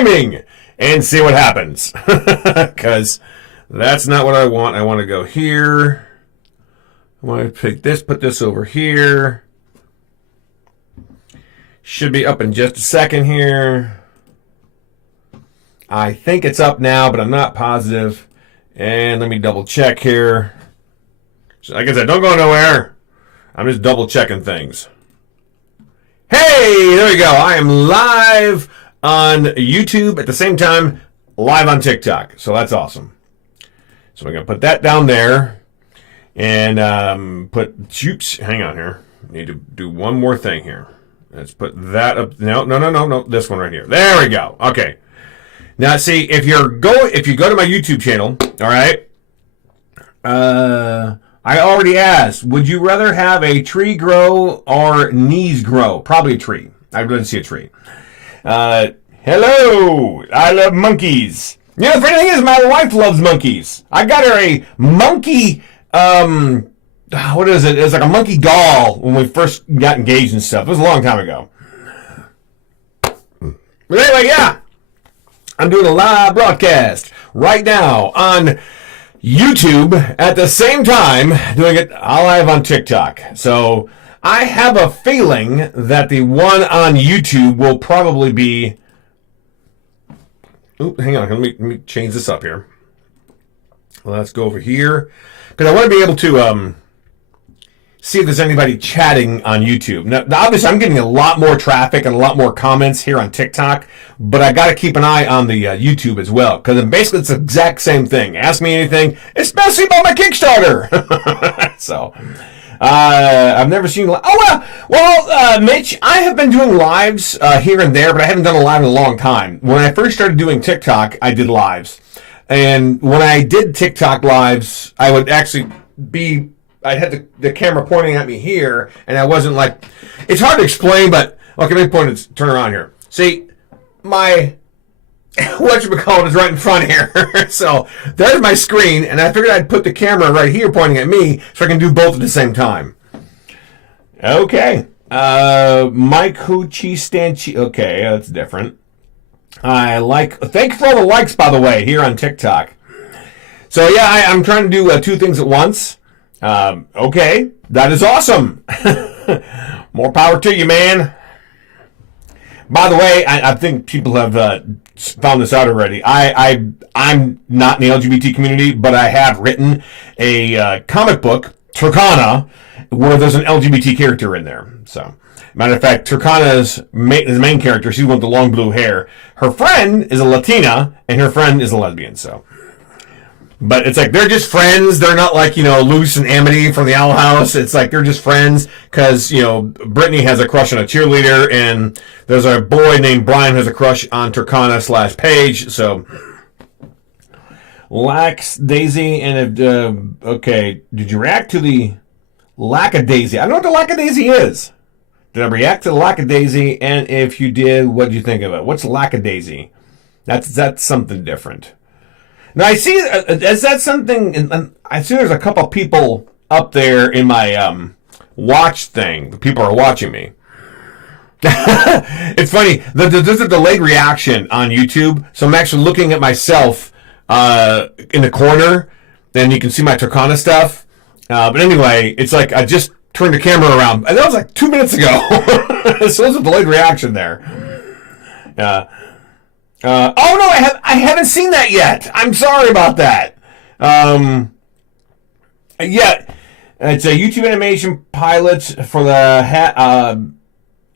timing and see what happens. Because that's not what I want. I want to go here. I want to pick this, put this over here. Should be up in just a second here. I think it's up now, but I'm not positive. And let me double check here. So like I said, don't go nowhere. I'm just double checking things. Hey, there we go. I am live on YouTube at the same time, live on TikTok. So that's awesome. So we're going to put that down there. And oops, hang on here. Need to do one more thing here. Let's put that up. No. This one right here. There we go. Okay. Now, see, if you go to my YouTube channel, all right, I already asked, would you rather have a tree grow or knees grow? Probably a tree. I'd rather see a tree. Hello. I love monkeys. Yeah, the funny thing is, my wife loves monkeys. I got her a monkey, what is it? It was like a monkey doll when we first got engaged and stuff. It was a long time ago. But anyway, yeah. I'm doing a live broadcast right now on YouTube at the same time doing it live on TikTok. So I have a feeling that the one on YouTube will probably be... Oop, hang on. Let me change this up here. Let's go over here. Because I want to be able to... see if there's anybody chatting on YouTube. Now, obviously, I'm getting a lot more traffic and a lot more comments here on TikTok, but I got to keep an eye on the YouTube as well, because basically it's the exact same thing. Ask me anything, especially about my Kickstarter. So, I've never seen... Well, Mitch, I have been doing lives here and there, but I haven't done a live in a long time. When I first started doing TikTok, I did lives. And when I did TikTok lives, I would actually be... I'd had the camera pointing at me here, and I wasn't like... It's hard to explain, but... Okay, let me turn around here. See, my... whatchamacallit is right in front here. So, there's my screen, and I figured I'd put the camera right here pointing at me, so I can do both at the same time. Okay. Mike Hoochie Stanchi... Okay, that's different. Thank you for all the likes, by the way, here on TikTok. So, yeah, I'm trying to do two things at once. Okay, that is awesome. More power to you, man. By the way, I think people have found this out already. I'm not in the LGBT community, but I have written a comic book, Tercona, where there's an LGBT character in there. So, matter of fact, Tercona's main character, she's one with the long blue hair. Her friend is a Latina, and her friend is a lesbian, so... But it's like, they're just friends. They're not like, Luce and Amity from the Owl House. It's like, they're just friends because, Brittany has a crush on a cheerleader, and there's a boy named Brian who has a crush on Tercona/Paige. So, Lax Daisy, and okay, did you react to the Lackadaisy? I don't know what the Lackadaisy is. Did I react to the Lackadaisy? And if you did, what did you think of it? What's Lackadaisy? That's something different. Now, I see, is that something, I see there's a couple people up there in my watch thing. The people are watching me. It's funny, there's a delayed reaction on YouTube, so I'm actually looking at myself in the corner, and you can see my Tercona stuff. But anyway, it's like I just turned the camera around, and that was like 2 minutes ago. So there's a delayed reaction there. Oh no, I haven't seen that yet. I'm sorry about that. Yeah, it's a YouTube animation pilot for the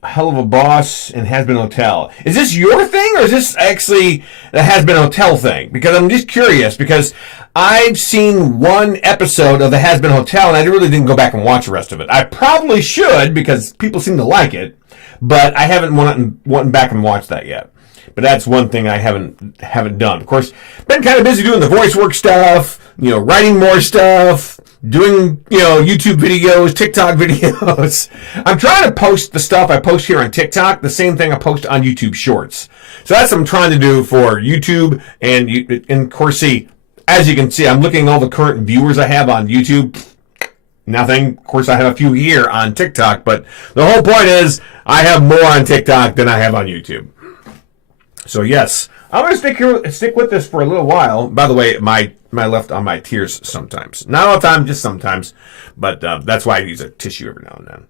Hell of a Boss and Has Been Hotel. Is this your thing, or is this actually the Has Been Hotel thing? Because I'm just curious, because I've seen one episode of the Has Been Hotel, and I really didn't go back and watch the rest of it. I probably should, because people seem to like it, but I haven't went back and watched that yet. But that's one thing I haven't done. Of course, been kind of busy doing the voice work stuff, writing more stuff, doing, YouTube videos, TikTok videos. I'm trying to post the stuff I post here on TikTok, the same thing I post on YouTube Shorts. So that's what I'm trying to do for YouTube. And of course, as you can see, I'm looking at all the current viewers I have on YouTube. Nothing. Of course, I have a few here on TikTok, but the whole point is I have more on TikTok than I have on YouTube. So yes, I'm gonna stick with this for a little while. By the way, my left on my tears sometimes, not all the time, just sometimes. But that's why I use a tissue every now and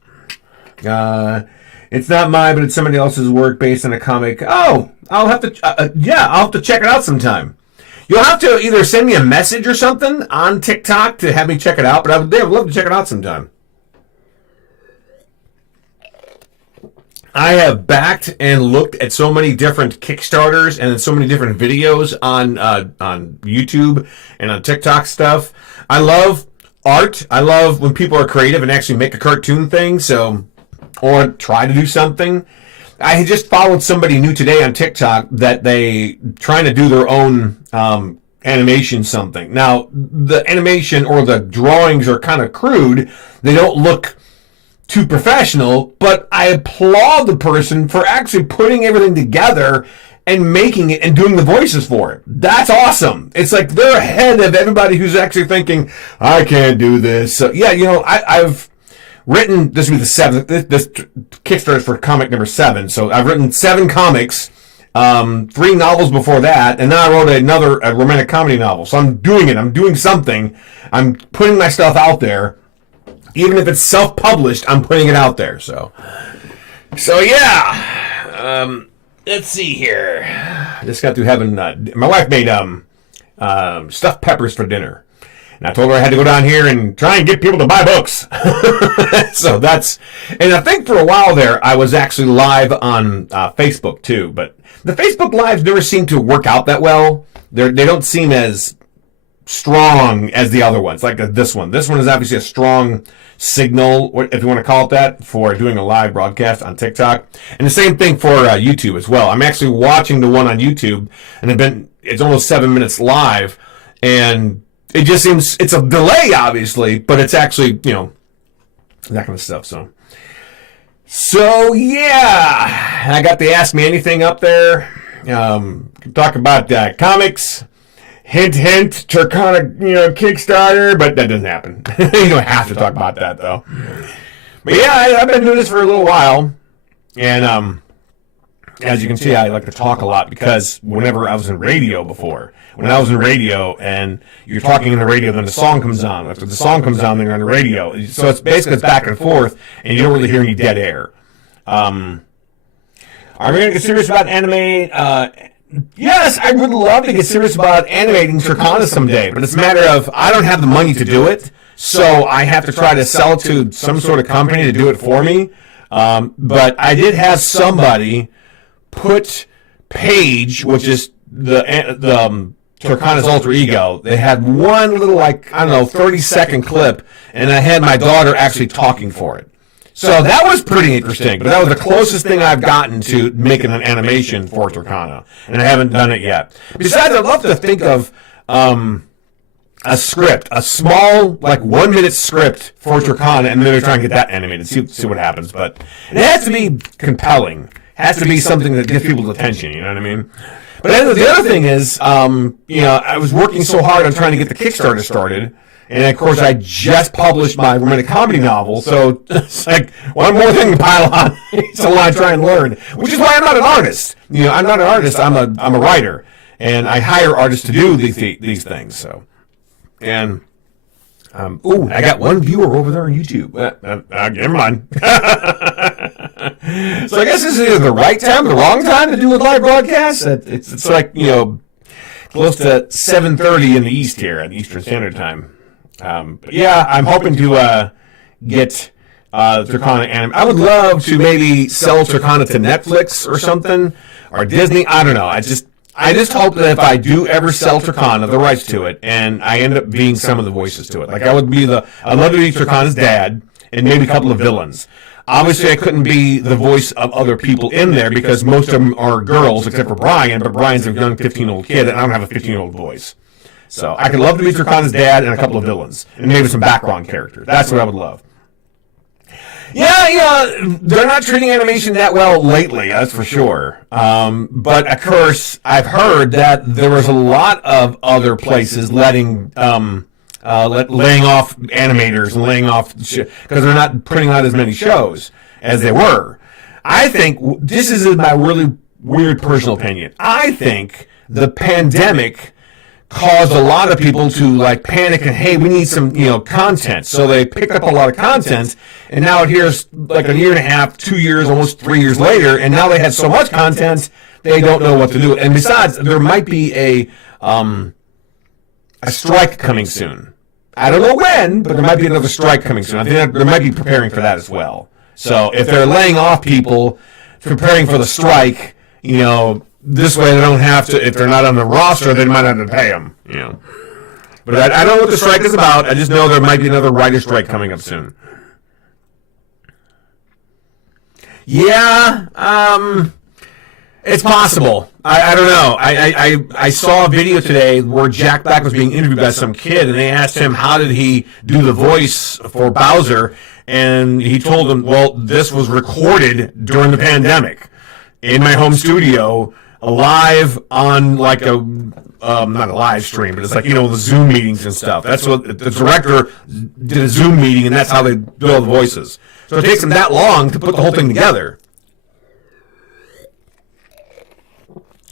then. It's not mine, but it's somebody else's work based on a comic. Oh, I'll have to. I'll have to check it out sometime. You'll have to either send me a message or something on TikTok to have me check it out. But I would love to check it out sometime. I have backed and looked at so many different Kickstarters and so many different videos on YouTube and on TikTok stuff. I love art. I love when people are creative and actually make a cartoon thing, or try to do something. I just followed somebody new today on TikTok that they trying to do their own animation something. Now, the animation or the drawings are kind of crude. They don't look too professional, but I applaud the person for actually putting everything together and making it and doing the voices for it. That's awesome. It's like they're ahead of everybody who's actually thinking, I can't do this. So yeah, I've written, this will be the seventh, this Kickstarter is for comic number 7. So I've written 7 comics, 3 novels before that, and then I wrote a romantic comedy novel. So I'm doing it. I'm doing something. I'm putting my stuff out there. Even if it's self-published, I'm putting it out there. So yeah. Let's see here. I just got through having, my wife made stuffed peppers for dinner. And I told her I had to go down here and try and get people to buy books. So and I think for a while there, I was actually live on Facebook too. But the Facebook lives never seem to work out that well. They don't seem as strong as the other ones, like this one. This one is obviously a strong signal, if you want to call it that, for doing a live broadcast on TikTok. And the same thing for YouTube as well. I'm actually watching the one on YouTube, and it's almost 7 minutes live, and it just seems, it's a delay, obviously, but it's actually, that kind of stuff. So yeah, I got the Ask Me Anything up there. Talk about comics. Hint, hint, Tercona, Kickstarter, but that doesn't happen. You don't have to talk about that, though. But yeah, I've been doing this for a little while, and as you can see, I like to talk a lot because whenever I was in radio before, and you're talking in the radio, then the song comes on. After the song comes on, then you're on the radio. So it's basically back and forth, and you don't really hear any dead air. Are we going to get serious about anime? Yes, I would love to get serious about animating Tercona someday, but it's a matter of I don't have the money to do it, so I have to try to sell it to some sort of company to do it for me. But I did have somebody put Paige, which is the Tercona's alter ego. They had one little 30-second clip, and I had my daughter actually talking for it. So that was pretty interesting, but that was the closest thing I've gotten to making an animation for Tercona, and I haven't done it yet. Besides, I'd love to think of a script, a small, 1-minute script for Tercona, and maybe try and get that animated, see what happens. But it has to be compelling. It has to be something that gets people's attention, you know what I mean? But the other thing is, I was working so hard on trying to get the Kickstarter started. And of course, I just published my romantic comedy novel, so it's like one more thing to pile on. It's a lot to try and learn, which is why I'm not an artist. I'm not an artist. I'm a writer, and I hire artists to do these things. So, and I got one viewer over there on YouTube. Never mind. So I guess this is either the right time, or the wrong time to do a live broadcast. It's like close to 7:30 in the East here at Eastern Standard Time. But yeah, I'm hoping to get Tercona anime. I would love to maybe sell Tercona to Netflix or something, or Disney. I don't know. I just hope that if I do ever sell Tercona, the rights to it, and I end up being some of the voices to it. I'd love to be Tercona's dad and maybe a couple of villains. Obviously, I couldn't be the voice of other people in there because most of them are girls, except for Brian, but Brian's a young 15-year-old kid, and I don't have a 15-year-old voice. So I could love to be Tercona's dad and a couple of villains, and maybe some background characters. That's what I would love. Yeah, they're not treating animation that well lately, that's for sure. But of course, I've heard that there was a lot of other places laying off animators and laying off because they're not putting out as many shows as they were. I think this is my really weird personal opinion. I think the pandemic caused a lot of people to like panic and, hey, we need some, content. So they picked up a lot of content, and now here's like a year and a half, 2 years, almost 3 years later, and now they had so much content, they don't know what to do. And besides, there might be a strike coming soon. I don't know when, but there might be another strike coming soon. I think they might be preparing for that as well. So if they're laying off people, preparing for the strike, this way they don't have to, if they're not on the roster, they might have to pay them, But I don't know what the strike is about. I just know there might be another writer's strike coming up soon. Yeah, it's possible. I don't know. I saw a video today where Jack Black was being interviewed by some kid, and they asked him how did he do the voice for Bowser, and he told them, well, this was recorded during the pandemic in my home studio, live on like a not a live stream, but it's like the Zoom meetings and stuff. That's what the director did, a Zoom meeting, and that's how they do all the voices. So it takes them that long to put the whole thing together.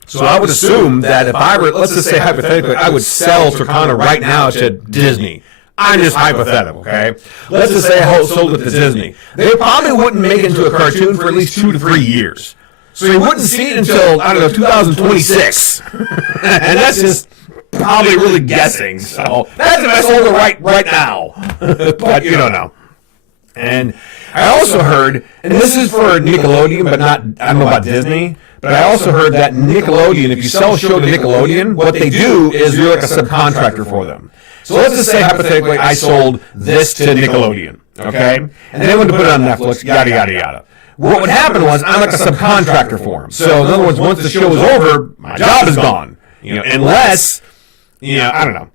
So I would assume that if I were, let's just say hypothetically, I would sell Tercona right now to Disney. I'm just hypothetical, okay? Let's just say I sold it to Disney. They probably wouldn't make it into a cartoon for at least 2 to 3 years. So you wouldn't see it until, 2026. And that's just probably really guessing. So that's if I sold it right now. But you don't know. And I also heard, and this is for Nickelodeon, but I don't know about Disney, but I also heard that Nickelodeon, if you sell a show to Nickelodeon, what they do is you're like a subcontractor for them. So let's just say, hypothetically, I sold this to Nickelodeon, okay? And they wanted to put it on Netflix, yada, yada, yada. What would happen was I'm like a subcontractor for them. So in other words, once the show is over, my job is gone. Unless, I don't know.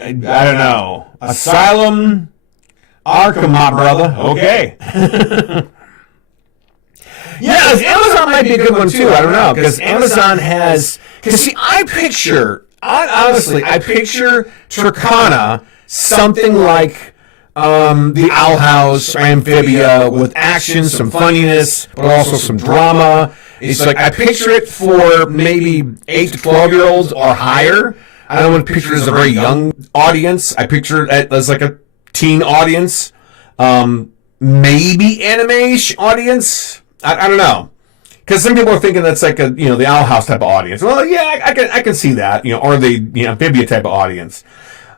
I don't know. Asylum, Arkham, my brother. Okay. Yeah, Amazon might be a good one too. I don't know, because Amazon has. Because see, I picture Tercona something like the Owl House or Amphibia, with action, some funniness, but also some drama. It's like I picture it for maybe 8 to 12-year-olds or higher. I don't want to picture it as a very young audience. I picture it as like a teen audience, maybe anime-ish audience. I don't know, because some people are thinking that's like a the Owl House type of audience. Well, yeah, I can see that, or the Amphibia type of audience.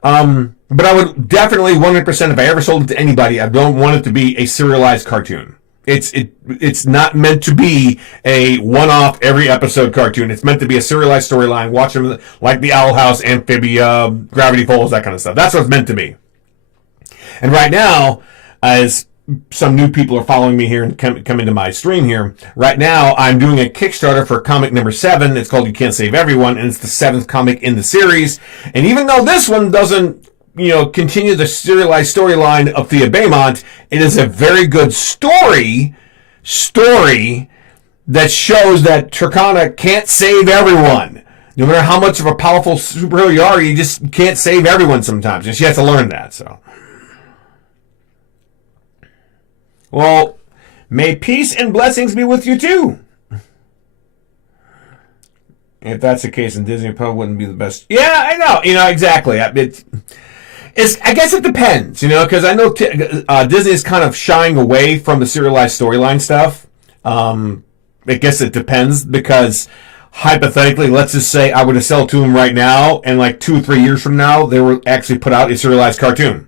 But I would definitely 100%, if I ever sold it to anybody, I don't want it to be a serialized cartoon. It's not meant to be a one-off every episode cartoon. It's meant to be a serialized storyline. Watch them like the Owl House, Amphibia, Gravity Falls, that kind of stuff. That's what it's meant to be. And right now, as some new people are following me here and come into my stream here, right now I'm doing a Kickstarter for comic number 7. It's called You Can't Save Everyone, and it's the 7th comic in the series. And even though this one doesn't continue the serialized storyline of Thea Beaumont, it is a very good story that shows that Tercona can't save everyone. No matter how much of a powerful superhero you are, you just can't save everyone sometimes. And she has to learn that, so. Well, may peace and blessings be with you too. If that's the case, then Disney probably wouldn't be the best. Yeah, I know. Exactly. I guess it depends, because I know Disney is kind of shying away from the serialized storyline stuff. I guess it depends, because hypothetically, let's just say I would have sold to them right now, and like 2 or 3 years from now, they will actually put out a serialized cartoon.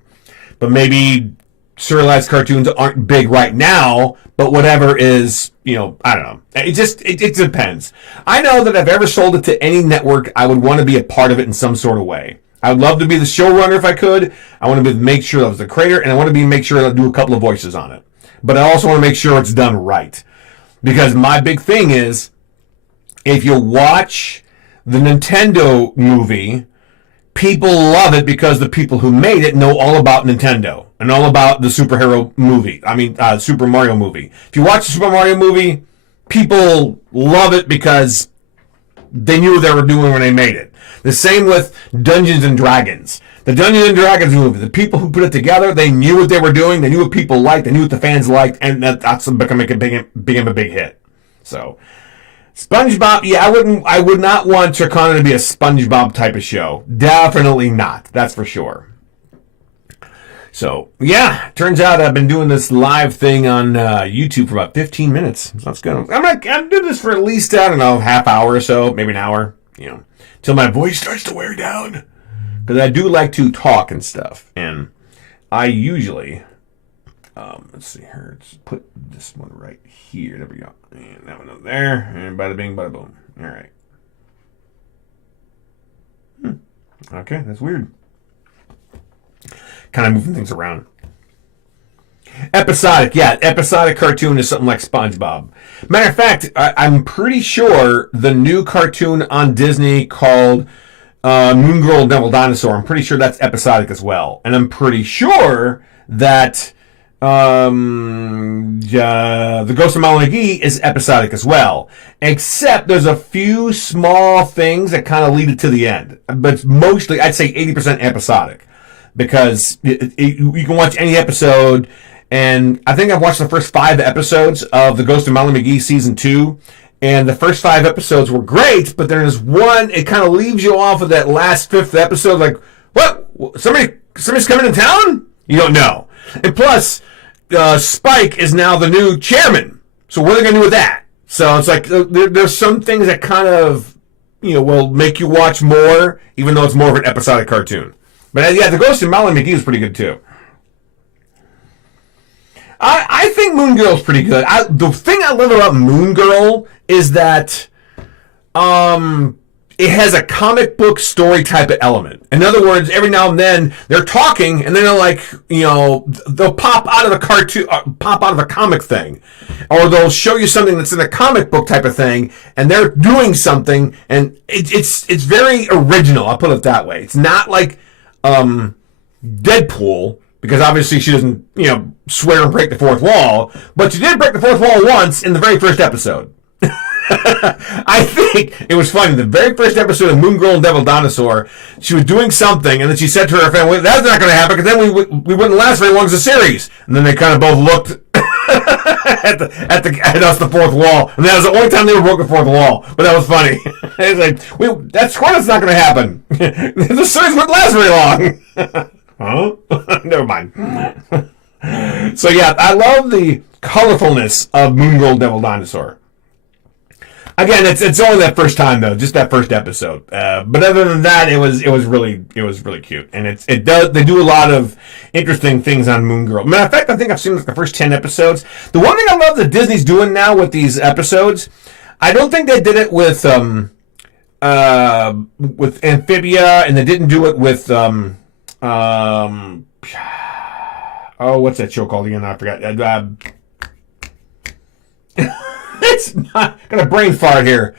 But maybe serialized cartoons aren't big right now, but whatever is, I don't know. It depends. I know that if I ever sold it to any network, I would want to be a part of it in some sort of way. I would love to be the showrunner if I could. I want to make sure I was the creator, and I want to make sure I do a couple of voices on it. But I also want to make sure it's done right. Because my big thing is, if you watch the Nintendo movie, people love it because the people who made it know all about Nintendo and all about the superhero movie. Super Mario movie. If you watch the Super Mario movie, people love it because they knew what they were doing when they made it. The same with Dungeons and Dragons. The Dungeons and Dragons movie, the people who put it together, they knew what they were doing, they knew what people liked, they knew what the fans liked, and that's becoming a big hit. So, SpongeBob, yeah, I would not want Tercona to be a SpongeBob type of show. Definitely not. That's for sure. So, yeah, turns out I've been doing this live thing on YouTube for about 15 minutes. So that's good. I'm doing this for at least, I don't know, half hour or so, maybe an hour, till my voice starts to wear down. Because I do like to talk and stuff. And I usually, let's see here, let's put this one right here. There we go. And that one over there. And bada bing, bada boom. All right. Okay, that's weird. Kind of moving things around. Episodic, yeah. Episodic cartoon is something like SpongeBob. Matter of fact, I'm pretty sure the new cartoon on Disney called Moon Girl Devil Dinosaur, I'm pretty sure that's episodic as well. And I'm pretty sure that The Ghost of Molly McGee is episodic as well. Except there's a few small things that kind of lead it to the end. But mostly, I'd say 80% episodic. Because you can watch any episode, and I think I've watched the first 5 episodes of The Ghost of Molly McGee Season 2, and the first 5 episodes were great, but there's one, it kind of leaves you off of that last 5th episode, like, what? Somebody's coming to town? You don't know. And plus, Spike is now the new chairman, so what are they going to do with that? So it's like, there's some things that kind of, will make you watch more, even though it's more of an episodic cartoon. But yeah, The Ghost of Molly McGee is pretty good too. I think Moon Girl is pretty good. The thing I love about Moon Girl is that it has a comic book story type of element. In other words, every now and then they're talking, and then they're like, they'll pop out of the cartoon, pop out of the comic thing, or they'll show you something that's in a comic book type of thing, and they're doing something, and it's very original. I'll put it that way. It's not like Deadpool, because obviously she doesn't, swear and break the fourth wall, but she did break the fourth wall once in the very first episode. I think it was funny. The very first episode of Moon Girl and Devil Dinosaur, she was doing something, and then she said to her family, "That's not going to happen, because then we wouldn't last very long as a series." And then they kind of both looked at us, the fourth wall, and that was the only time they broke the fourth wall. But that was funny. It's like, that's not going to happen. The series wouldn't last very long. Huh? Never mind. So yeah, I love the colorfulness of Moon Girl Devil Dinosaur. Again, it's only that first time though, just that first episode. But other than that, it was really cute, and they do a lot of interesting things on Moon Girl. Matter of fact, I think I've seen like the first 10 episodes. The one thing I love that Disney's doing now with these episodes, I don't think they did it with Amphibia, and they didn't do it with what's that show called again? I forgot. It's not gonna brain fart here.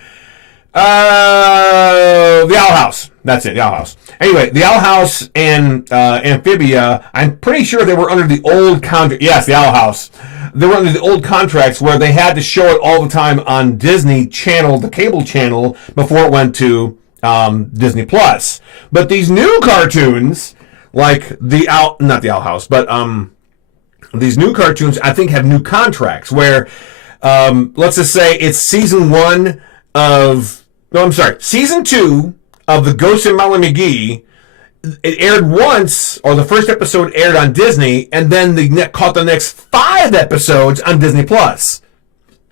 The Owl House. That's it. The Owl House. Anyway, the Owl House and Amphibia. I'm pretty sure they were under the old contract. Yes, the Owl House. They were under the old contracts where they had to show it all the time on Disney Channel, the cable channel, before it went to Disney Plus. But these new cartoons, like not the Owl House, but these new cartoons, I think, have new contracts where. Let's just say it's season 2 of The Ghost of Molly McGee. It aired once, or the first episode aired on Disney, and then they caught the next 5 episodes on Disney Plus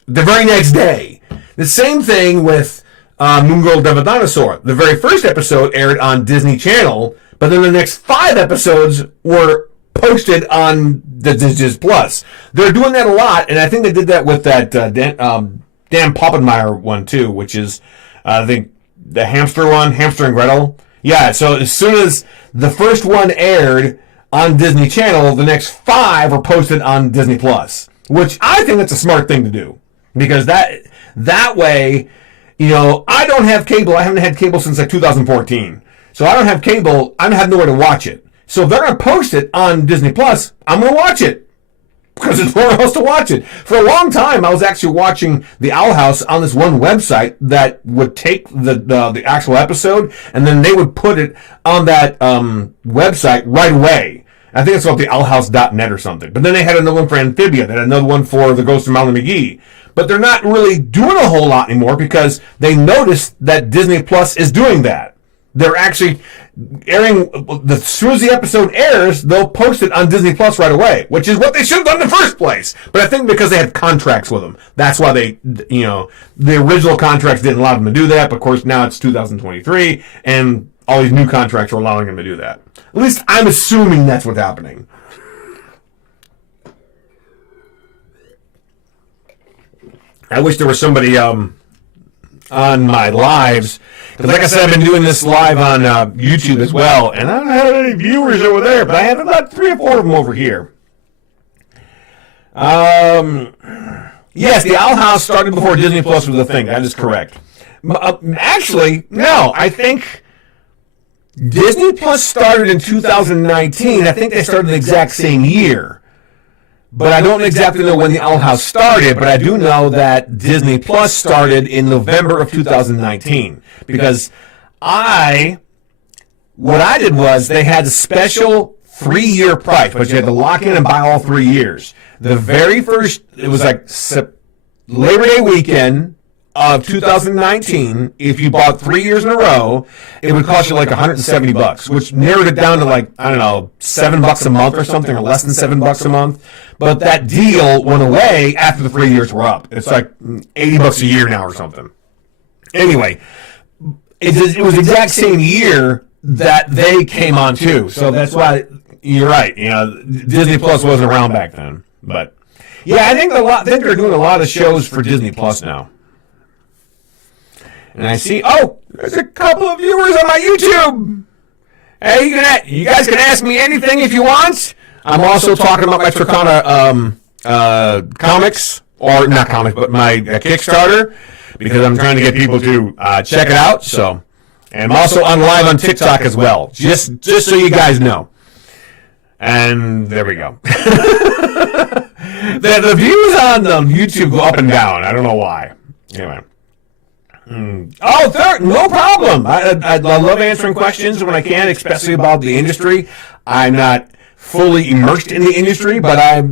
the very next day. The same thing with Moon Girl Devil Dinosaur. The very first episode aired on Disney Channel, but then the next 5 episodes were posted on the Disney Plus. They're doing that a lot, and I think they did that with that Dan Poppenmeyer one too, which is I think the hamster one, Hamster and Gretel. Yeah, so as soon as the first one aired on Disney Channel, the next 5 are posted on Disney Plus, which I think that's a smart thing to do, because that way, I don't have cable. I haven't had cable since like 2014, so I don't have cable. I don't have nowhere to watch it. So if they're going to post it on Disney Plus, I'm going to watch it. because there's nowhere else to watch it. For a long time, I was actually watching The Owl House on this one website that would take the actual episode, and then they would put it on that website right away. I think it's called the owlhouse.net or something. But then they had another one for Amphibia. They had another one for The Ghost of Malcolm McGee. But they're not really doing a whole lot anymore because they noticed that Disney Plus is doing that. They're actually airing, as soon as the episode airs, they'll post it on Disney Plus right away, which is what they should have done in the first place. But I think because they had contracts with them, that's why they, the original contracts didn't allow them to do that. But of course, now it's 2023, and all these new contracts are allowing them to do that. At least I'm assuming that's what's happening. I wish there was somebody on my lives. Because like I said, I've been doing this live on YouTube as well, and I don't have any viewers over there, but I have about 3 or 4 of them over here. Yes, the Owl House started before Disney Plus was a thing. That is correct. Actually, no, I think Disney Plus started in 2019. I think they started the exact same year. But I don't exactly know when the Owl House started, but I do know that Disney Plus started in November of 2019. Because what I did was they had a special 3-year price, but you had to lock in and buy all 3 years. The very first, it was like Labor Day weekend of 2019, if you bought 3 years in a row, it would cost you like $170, which narrowed it down to like, I don't know, $7 a month or something, or less than $7 a month. But that deal went away after the 3 years were up. It's like $80 a year now or something. Anyway, it was the exact same year that they came on too. So that's why you're right. Disney Plus wasn't around back then. But yeah, I think they're doing a lot of shows for Disney Plus now. And I see, there's a couple of viewers on my YouTube. Hey, you guys can ask me anything if you want. I'm also talking about my Tercona comics, or not comics, but my Kickstarter, because I'm trying to get people to check it out. So, and I'm also on live on TikTok as well, just so you guys know. And there we go. the views on YouTube go up and down. I don't know why. Anyway. No problem. I love answering questions when I can, especially about the industry. I'm not fully immersed in the industry, but I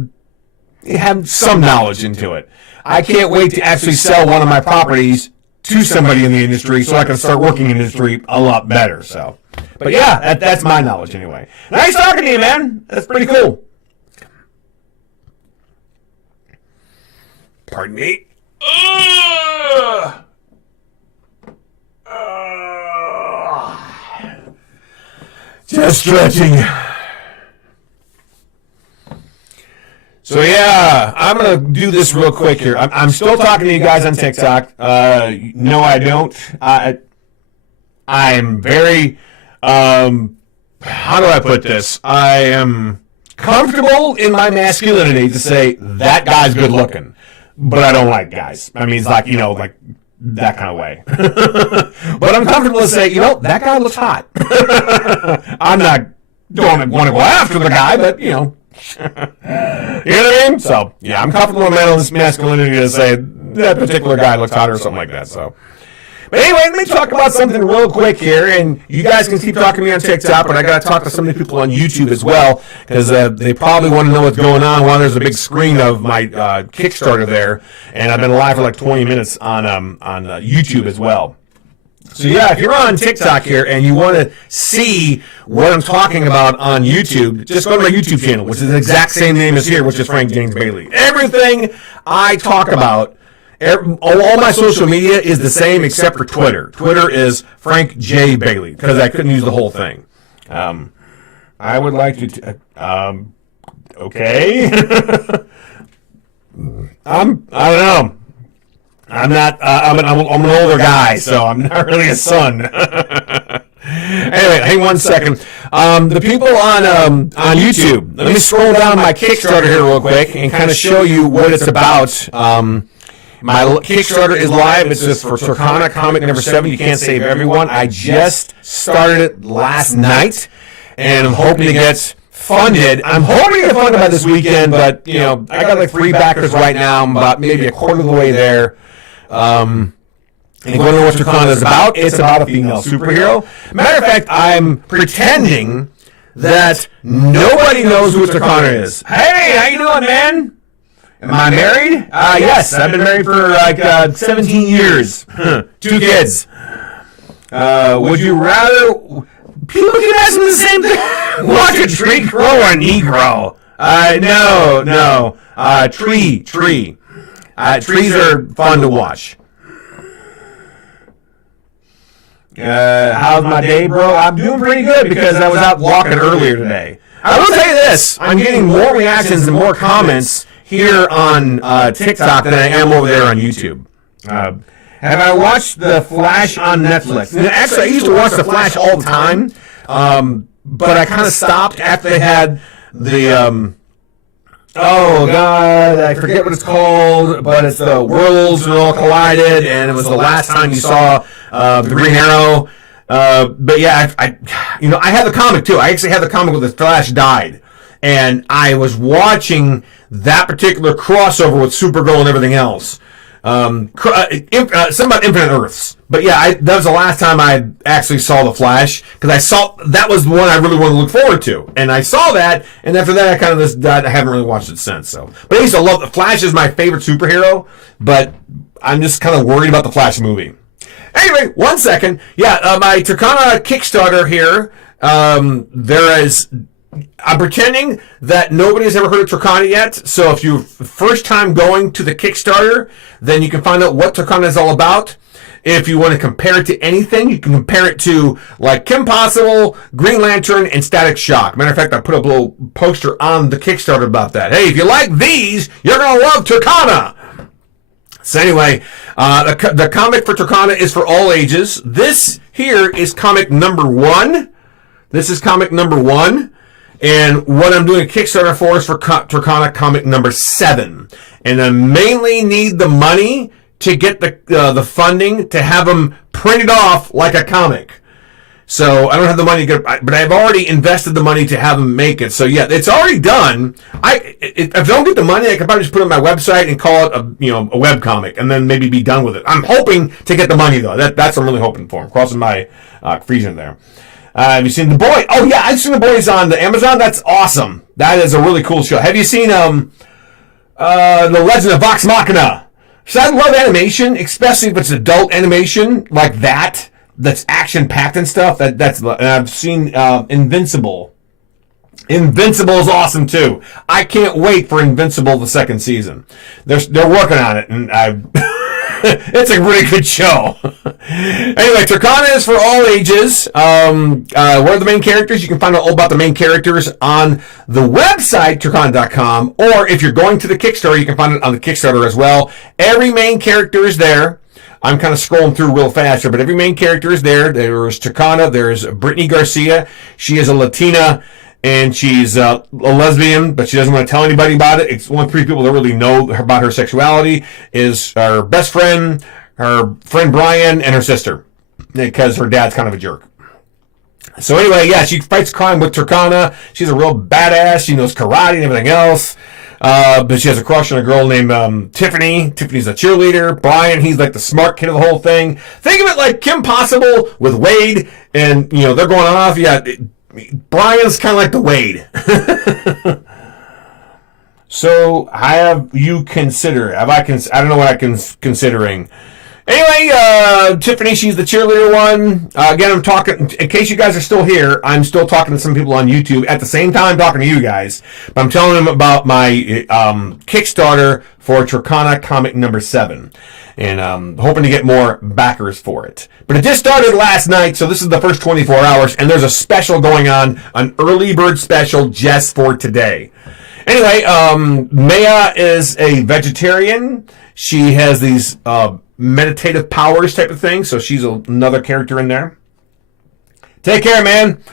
have some knowledge into it. I can't wait to actually sell one of my properties to somebody in the industry so I can start working in the industry a lot better. So, but yeah, that's my knowledge anyway. Nice talking to you, man. That's pretty cool. Pardon me. Just stretching. So yeah, I'm gonna do this real quick here. I'm still talking to you guys on TikTok. No, I don't. I'm very. How do I put this? I am comfortable in my masculinity to say that guy's good looking, but I don't like guys. I mean, it's like like that kind of way. But I'm comfortable to say, that guy looks hot. I'm not don't want to go after the guy, but you know what I mean? So yeah, I'm comfortable in my masculinity to say that particular guy looks hot or something like that. So. But anyway, let me talk about something real quick here, and you guys can keep talking to me on TikTok, but I got to talk to some of the people on YouTube as well, because they probably want to know what's going on. Well, there's a big screen of my Kickstarter there, and I've been live for like 20 minutes on YouTube as well. So yeah, if you're on TikTok here and you want to see what I'm talking about on YouTube, just go to my YouTube channel, which is the exact same name as here, which is Frank James Bailey. Everything I talk about, all my social media is the same except for Twitter. Twitter is Frank J. Bailey, because I couldn't use the whole thing. I would like to... okay. I don't know. I'm not... I'm an older guy, so I'm not really a son. Anyway, hang one second. The people on YouTube, let me scroll down my Kickstarter here real quick and kind of show you what it's about. My Kickstarter is live. It's just for Tercona comic number 7. You can't save everyone. I just started it last night, and I'm hoping to get funded. I'm hoping to get funded by this weekend, but, you know, I got like 3 backers right now. I'm about maybe a quarter of the way there. And you want to know what Tercona is about? It's about a female superhero. Matter of fact, I'm pretending that nobody knows who Tercona is. Hey, how you doing, man? Am I married? Yes, I've been married for like 17 years. 2 kids. Would you rather... People keep asking the same thing. Watch a tree grow or a Negro? No. Tree. Trees are fun to watch. How's my day, bro? I'm doing pretty good because I was out walking earlier today. I will tell you this. I'm getting more reactions and more comments here on TikTok than I am over there on YouTube. Have I watched The Flash on Netflix? Actually, I used to watch The Flash all the time, but I kind of stopped after they had the... oh, God, I forget what it's called, but it's the worlds and all collided, and it was the last time you saw the Green Arrow. But yeah, I had the comic, too. I actually had the comic where the Flash died, and I was watching that particular crossover with Supergirl and everything else. Something about Infinite Earths. But yeah, that was the last time I actually saw The Flash, because I saw that was the one I really wanted to look forward to, and I saw that, and after that I kind of just died. I haven't really watched it since. So, but I used to love The Flash is my favorite superhero, but I'm just kind of worried about the Flash movie. Anyway, 1 second. Yeah, my Tercona Kickstarter here. I'm pretending that nobody's ever heard of Tercona yet, so if you're first time going to the Kickstarter, then you can find out what Tercona is all about. If you want to compare it to anything, you can compare it to, like, Kim Possible, Green Lantern, and Static Shock. Matter of fact, I put a little poster on the Kickstarter about that. Hey, if you like these, you're going to love Tercona! So anyway, the comic for Tercona is for all ages. This here is comic number 1. This is comic number 1. And what I'm doing a Kickstarter for is for Tercona comic number 7. And I mainly need the money to get the funding to have them printed off like a comic. So I don't have the money to get, but I've already invested the money to have them make it. So yeah, it's already done. If I don't get the money, I could probably just put it on my website and call it a web comic, and then maybe be done with it. I'm hoping to get the money though. That's what I'm really hoping for. I'm crossing my vision there. Have you seen The Boy? Oh yeah, I've seen The Boys on the Amazon. That's awesome. That is a really cool show. Have you seen The Legend of Vox Machina? So I love animation, especially if it's adult animation like that. That's action-packed and stuff. And I've seen Invincible. Invincible is awesome too. I can't wait for Invincible the 2nd season. They're working on it, and it's a really good show. Anyway, Tercona is for all ages. What are the main characters? You can find out all about the main characters on the website, Tercona.com, or if you're going to the Kickstarter, you can find it on the Kickstarter as well. Every main character is there. I'm kind of scrolling through real fast here, but every main character is there. There's Tercona. There's Brittany Garcia. She is a Latina, and she's a lesbian, but she doesn't want to tell anybody about it. It's one of 3 people that really know about her sexuality. Is her best friend, her friend Brian, and her sister, because her dad's kind of a jerk. So anyway, yeah, she fights crime with Tercona. She's a real badass. She knows karate and everything else. But she has a crush on a girl named Tiffany. Tiffany's a cheerleader. Brian, he's like the smart kid of the whole thing. Think of it like Kim Possible with Wade, and they're going off. Yeah, Brian's kind of like the Wade. So, have you considered? I don't know what I'm considering. Anyway, Tiffany, she's the cheerleader one. Again, I'm talking, in case you guys are still here, I'm still talking to some people on YouTube at the same time talking to you guys. But I'm telling them about my Kickstarter for Tercona comic number 7. And hoping to get more backers for it. But it just started last night, so this is the first 24 hours, and there's a special going on, an early bird special just for today. Anyway, Maya is a vegetarian. She has these meditative powers type of thing, so she's another character in there. Take care, man.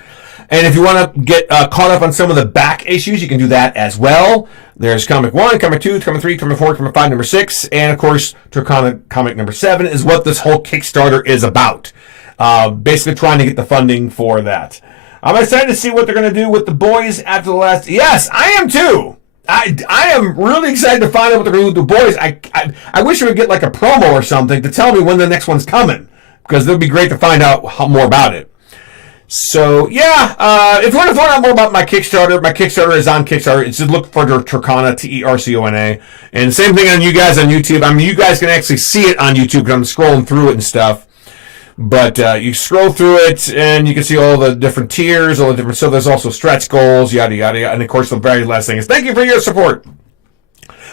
And if you want to get caught up on some of the back issues, you can do that as well. There's comic 1, comic 2, comic 3, comic 4, comic 5, number 6, and of course, Tercona comic number 7 is what this whole Kickstarter is about. Basically trying to get the funding for that. I'm excited to see what they're going to do with the boys after the last. Yes, I am too. I am really excited to find out what they're going to do with the boys. I wish we would get like a promo or something to tell me when the next one's coming, because it would be great to find out more about it. So, yeah, if you want to find out more about my Kickstarter is on Kickstarter. It's just look for Tercona, Tercona. And same thing on you guys on YouTube. I mean, you guys can actually see it on YouTube because I'm scrolling through it and stuff. But you scroll through it, and you can see all the different tiers, all the different stuff. There's also stretch goals, yada, yada, yada. And, of course, the very last thing is thank you for your support.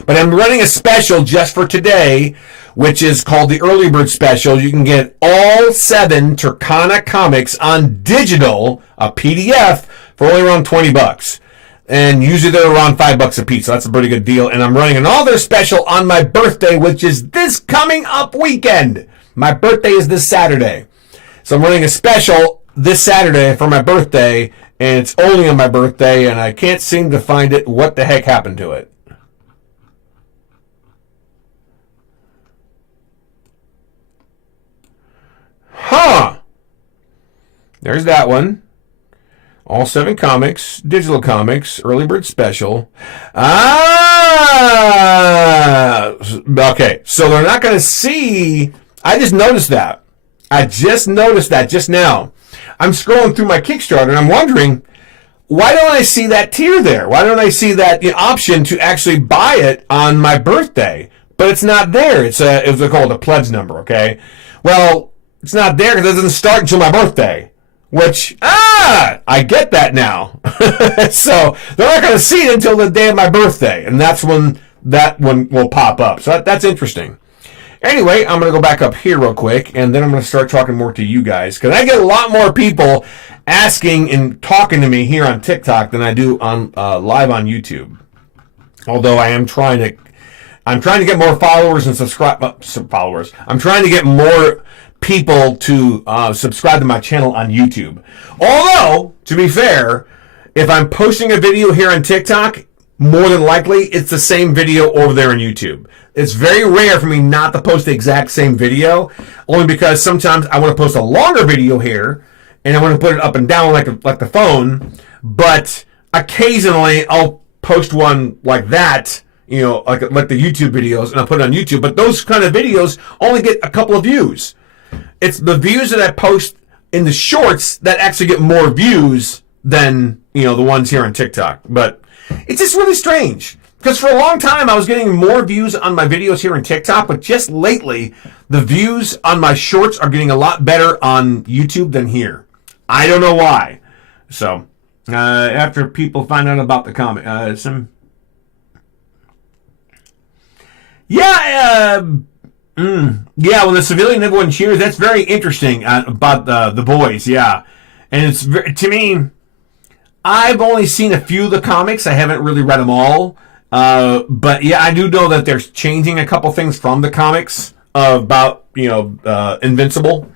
But I'm running a special just for today, which is called the Early Bird Special. You can get all 7 Tercona comics on digital, a PDF, for only around $20. And usually they're around $5 a piece, so that's a pretty good deal. And I'm running an all-other special on my birthday, which is this coming up weekend. My birthday is this Saturday. So I'm running a special this Saturday for my birthday, and it's only on my birthday, and I can't seem to find it. What the heck happened to it? Huh. There's that one. All 7 comics, digital comics, Early Bird Special. Okay, so they're not going to see... I just noticed that. just now. I'm scrolling through my Kickstarter, and I'm wondering, why don't I see that tier there? Why don't I see that option to actually buy it on my birthday? But it's not there. It's called a pledge number, okay? Well, it's not there because it doesn't start until my birthday. Which, I get that now. So, they're not going to see it until the day of my birthday. And that's when that one will pop up. So, that's interesting. Anyway, I'm going to go back up here real quick, and then I'm going to start talking more to you guys. Because I get a lot more people asking and talking to me here on TikTok than I do on live on YouTube. Although I'm trying to get more followers and followers. I'm trying to get more people to subscribe to my channel on YouTube. Although, to be fair, if I'm posting a video here on TikTok, more than likely it's the same video over there on YouTube. It's very rare for me not to post the exact same video, only because sometimes I want to post a longer video here, and I want to put it up and down like the phone, but occasionally I'll post one like that, like the YouTube videos, and I'll put it on YouTube. But those kind of videos only get a couple of views. It's the views that I post in the shorts that actually get more views than, the ones here on TikTok. But it's just really strange. Because for a long time, I was getting more views on my videos here on TikTok, but just lately, the views on my shorts are getting a lot better on YouTube than here. I don't know why. So, after people find out about the comic, yeah, when the civilian everyone cheers, that's very interesting about the boys, yeah. And it's, to me, I've only seen a few of the comics. I haven't really read them all. But yeah, I do know that they're changing a couple things from the comics about, Invincible.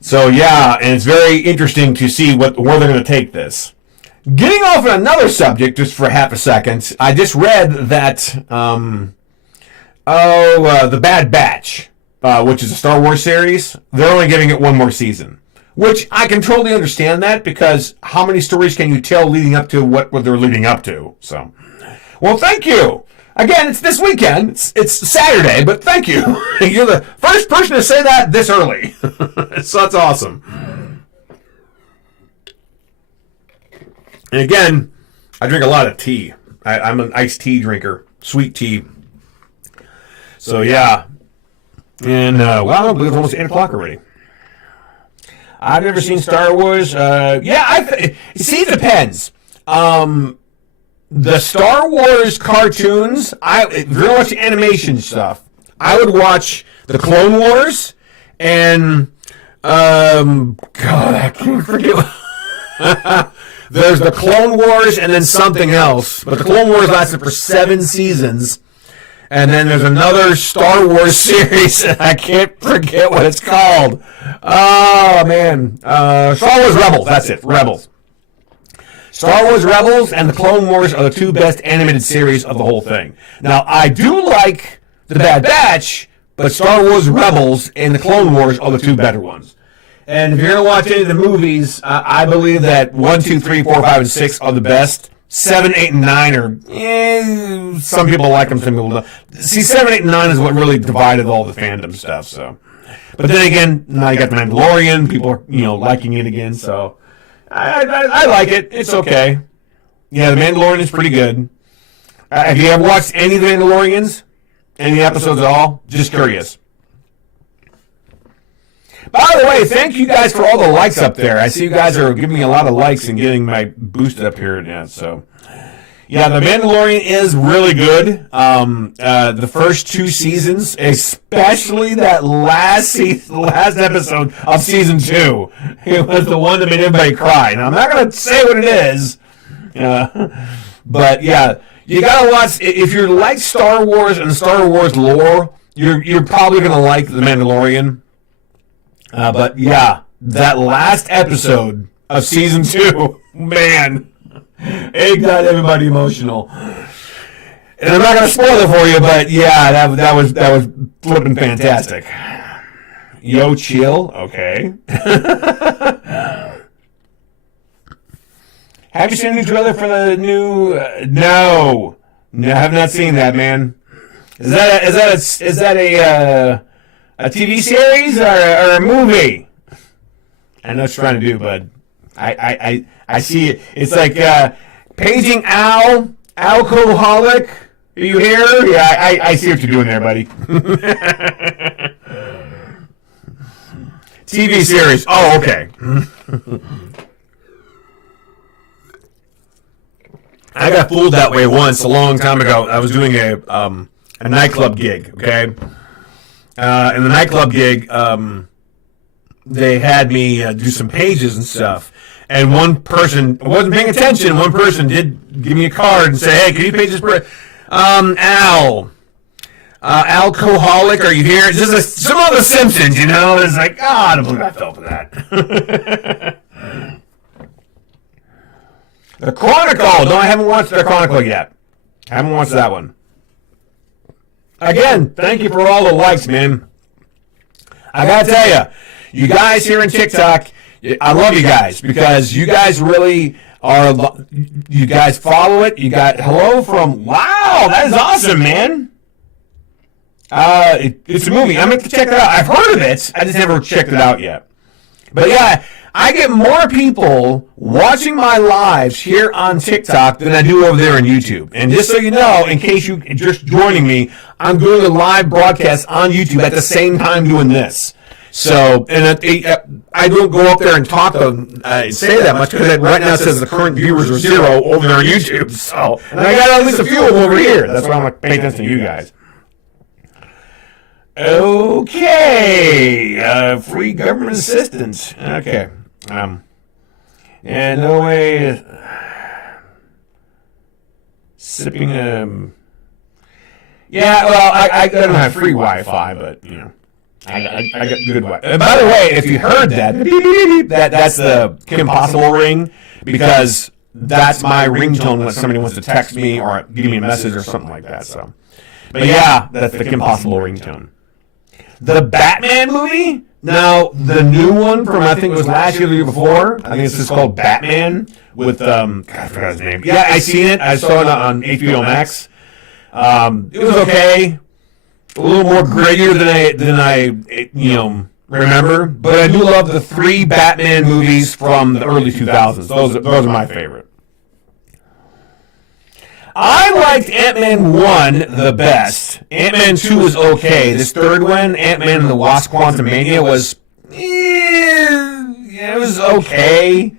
So yeah, and it's very interesting to see where they're going to take this. Getting off on another subject, just for half a second, I just read that, The Bad Batch, which is a Star Wars series, they're only giving it one more season. Which I can totally understand that, because how many stories can you tell leading up to what they're leading up to? So... Well, thank you. Again, it's this weekend. It's Saturday, but thank you. You're the first person to say that this early. So that's awesome. And again, I drink a lot of tea. I'm an iced tea drinker. Sweet tea. So, yeah. And, I believe it's almost 8 o'clock already. I've never seen Star Wars. See, it depends. The Star Wars cartoons, if you're watching animation stuff, I would watch the Clone Wars and, God, I can't forget. There's the Clone Wars and then something else. But the Clone Wars lasted for 7 seasons. And then there's another Star Wars series, and I can't forget what it's called. Oh, man. Star Wars Rebels, that's it, Rebels. Star Wars Rebels and the Clone Wars are the 2 best animated series of the whole thing. Now, I do like The Bad Batch, but Star Wars Rebels and the Clone Wars are the 2 better ones. And if you're going to watch any of the movies, I believe that 1, 2, 3, 4, 5, and 6 are the best. 7, 8, and 9 are, some people like them, some people don't. See, 7, 8, and 9 is what really divided all the fandom stuff, so. But then again, now you got The Mandalorian, people are, liking it again, so. I like it. It's okay. Yeah, The Mandalorian is pretty good. Have you ever watched any of The Mandalorians? Any episodes at all? Just curious. By the way, thank you guys for all the likes up there. I see you guys are giving me a lot of likes and getting my boosted up here. Yeah, so. Yeah, The Mandalorian is really good. The first 2 seasons, especially that last episode of season 2, it was the one that made everybody cry. Now, I'm not going to say what it is, but yeah, you got to watch. If you like Star Wars and Star Wars lore, you're probably going to like The Mandalorian. But yeah, that last episode of season 2, man, it got everybody emotional. And I'm not gonna spoil it for you, but yeah, that was flipping fantastic. Yo, chill, okay. Have you seen the new trailer for the new? No, I have not seen that, man. Is that a TV series or a movie? I know what you're trying to do, bud. I see it. It's like paging Al, alcoholic. Are you here? Yeah, I see what you're doing there, buddy. TV series. Oh, okay. I got fooled that way once a long time ago. I was doing a nightclub gig, okay? In the nightclub gig, they had me do some pages and stuff. And one person wasn't paying attention. One person did give me a card and say, "Hey, can you page this person?" Al. Alcoholic, are you here? It's just some of the Simpsons, It's like, I don't believe I fell for that. The Chronicle. No, I haven't watched the Chronicle yet. I haven't watched that one. Again, thank you for all the likes, man. I gotta tell you, you guys here in TikTok, I love you guys because you guys really are. You guys follow it. You got hello from. Wow, that is awesome, man. It's a movie. I'm going to check it out. I've heard of it. I just never checked it out yet. But yeah, I get more people watching my lives here on TikTok than I do over there on YouTube. And just so you know, in case you're just joining me, I'm doing a live broadcast on YouTube at the same time doing this. So, and I don't go up there and talk say that much because right now it says the current viewers are 0 over there on YouTube. So, and I got at least a few of them over here. That's why I'm like paying attention to you guys. Okay, free government assistance. Okay, and no way. Sipping Yeah, well, I don't have free Wi-Fi, but I got good Wi-Fi. And by the way, if you heard that's the Kim Possible ring because that's my ringtone when somebody wants to text me or give me a message or something like that. So, but yeah, that's the Kim Possible ringtone. The Batman movie? Now, the new one from, I think it was last year or the year before. I think it's just called Batman with, God, I forgot his name. Yeah, I seen it. I saw it on HBO Max. It was okay. A little more grittier than I remember. But I do love the 3 Batman movies from the early 2000s. Those are my favorite. I liked Ant-Man 1 the best. Ant-Man 2 was okay. This third one, Ant-Man and the Wasp: Quantumania, was it was okay.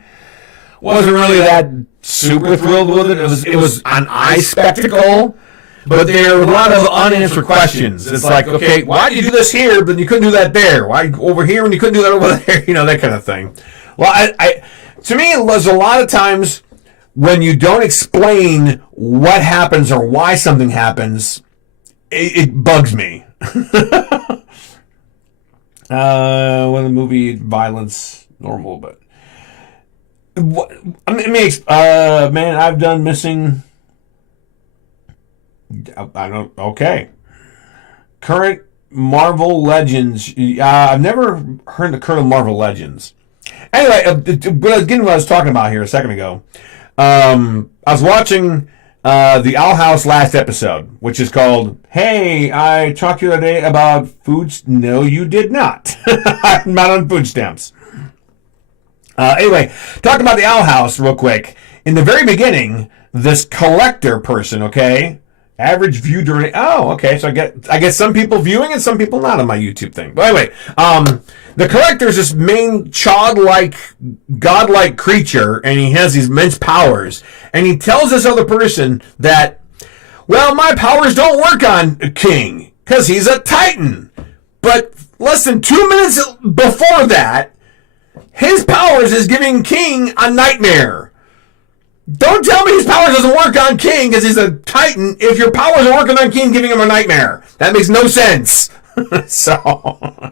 Wasn't really that super thrilled with it. It was an eye spectacle, but there were a lot of unanswered questions. It's like, okay, why did you do this here, but you couldn't do that there? Why over here when you couldn't do that over there? That kind of thing. Well, to me, it was a lot of times when you don't explain what happens or why something happens, it bugs me. When the movie violence normal, but what it makes man, I've done missing. I don't. Okay. Current Marvel Legends. I've never heard the Colonel Marvel Legends. Anyway, again, what I was talking about here a second ago, I was watching the Owl House last episode, which is called, Hey, I talked to you the other day about foods. No, you did not. I'm not on food stamps. Anyway, talking about the Owl House real quick. In the very beginning, this collector person, okay, average view during. Oh, okay. So I get some people viewing and some people not on my YouTube thing. But anyway, the collector is this main childlike, godlike creature, and he has these immense powers. And he tells this other person that, well, my powers don't work on King because he's a Titan. But less than 2 minutes before that, his powers is giving King a nightmare. Don't tell me his powers doesn't work on King because he's a Titan if your powers are working on King giving him a nightmare. That makes no sense. So,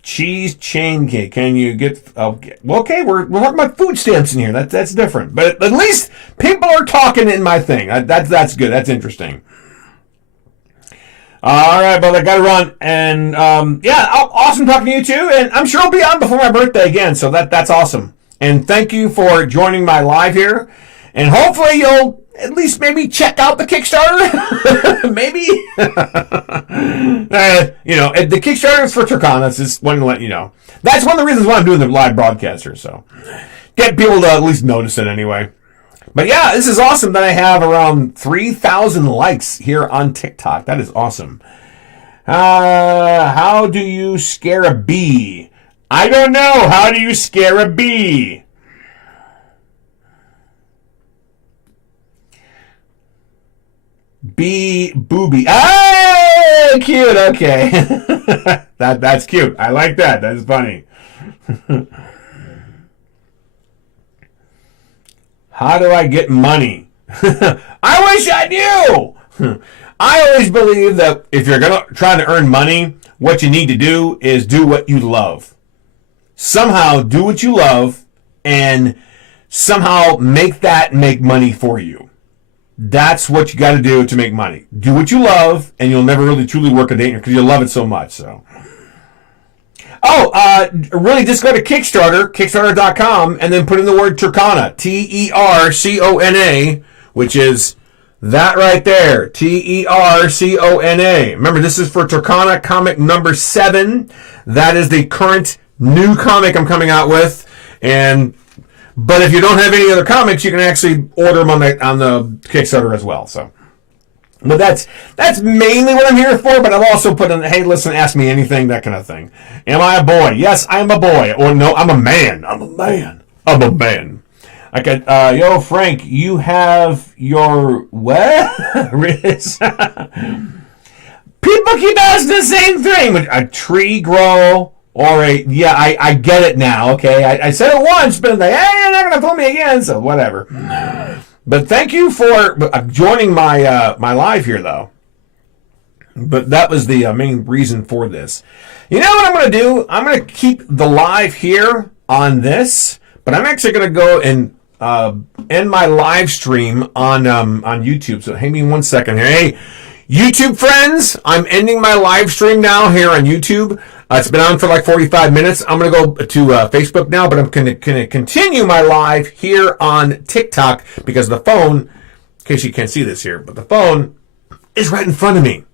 cheese chain cake. Can you get... Okay, we're talking about food stamps in here. That's different. But at least people are talking in my thing. That's good. That's interesting. All right, brother, got to run. And, yeah, awesome talking to you, too. And I'm sure I'll be on before my birthday again, so that's awesome. And thank you for joining my live here. And hopefully you'll at least maybe check out the Kickstarter. Maybe. The Kickstarter is for Tercona. It's just wanting to let you know. That's one of the reasons why I'm doing the live broadcaster. So get people to at least notice it anyway. But yeah, this is awesome that I have around 3,000 likes here on TikTok. That is awesome. How do you scare a bee? I don't know. How do you scare a bee? Bee booby. Ah, cute. Okay. That's cute. I like that. That's funny. How do I get money? I wish I knew. I always believe that if you're trying to earn money, what you need to do is do what you love. Somehow do what you love and somehow make money for you. That's what you got to do to make money. Do what you love and you'll never really truly work a day because you love it so much. So, really just go to Kickstarter, Kickstarter.com, and then put in the word Tercona, Tercona, which is that right there, Tercona. Remember, this is for Tercona comic number 7. That is the current new comic I'm coming out with, but if you don't have any other comics, you can actually order them on the Kickstarter as well. So, but that's mainly what I'm here for. But I've also put in, hey, listen, ask me anything, that kind of thing. Am I a boy? Yes, I'm a boy. Or no, I'm a man. I'm a man. I could, yo, Frank, you have your what? People keep asking the same thing. Would a tree grow? Or I get it now, okay? I said it once, but like, hey, you're not going to fool me again, so whatever. But thank you for joining my live here, though. But that was the main reason for this. You know what I'm going to do? I'm going to keep the live here on this, but I'm actually going to go and end my live stream on YouTube. So hang me 1 second here. Hey, YouTube friends, I'm ending my live stream now here on YouTube. It's been on for like 45 minutes. I'm going to go to Facebook now, but I'm going to continue my live here on TikTok because the phone, in case you can't see this here, but the phone is right in front of me.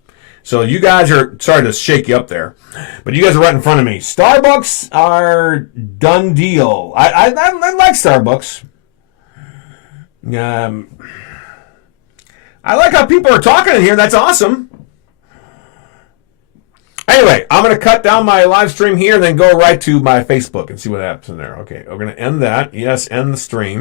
So you guys are, sorry to shake you up there, but you guys are right in front of me. Starbucks are done deal. I like Starbucks. I like how people are talking in here. That's awesome. Anyway, I'm going to cut down my live stream here and then go right to my Facebook and see what happens in there. Okay, we're going to end that. Yes, end the stream.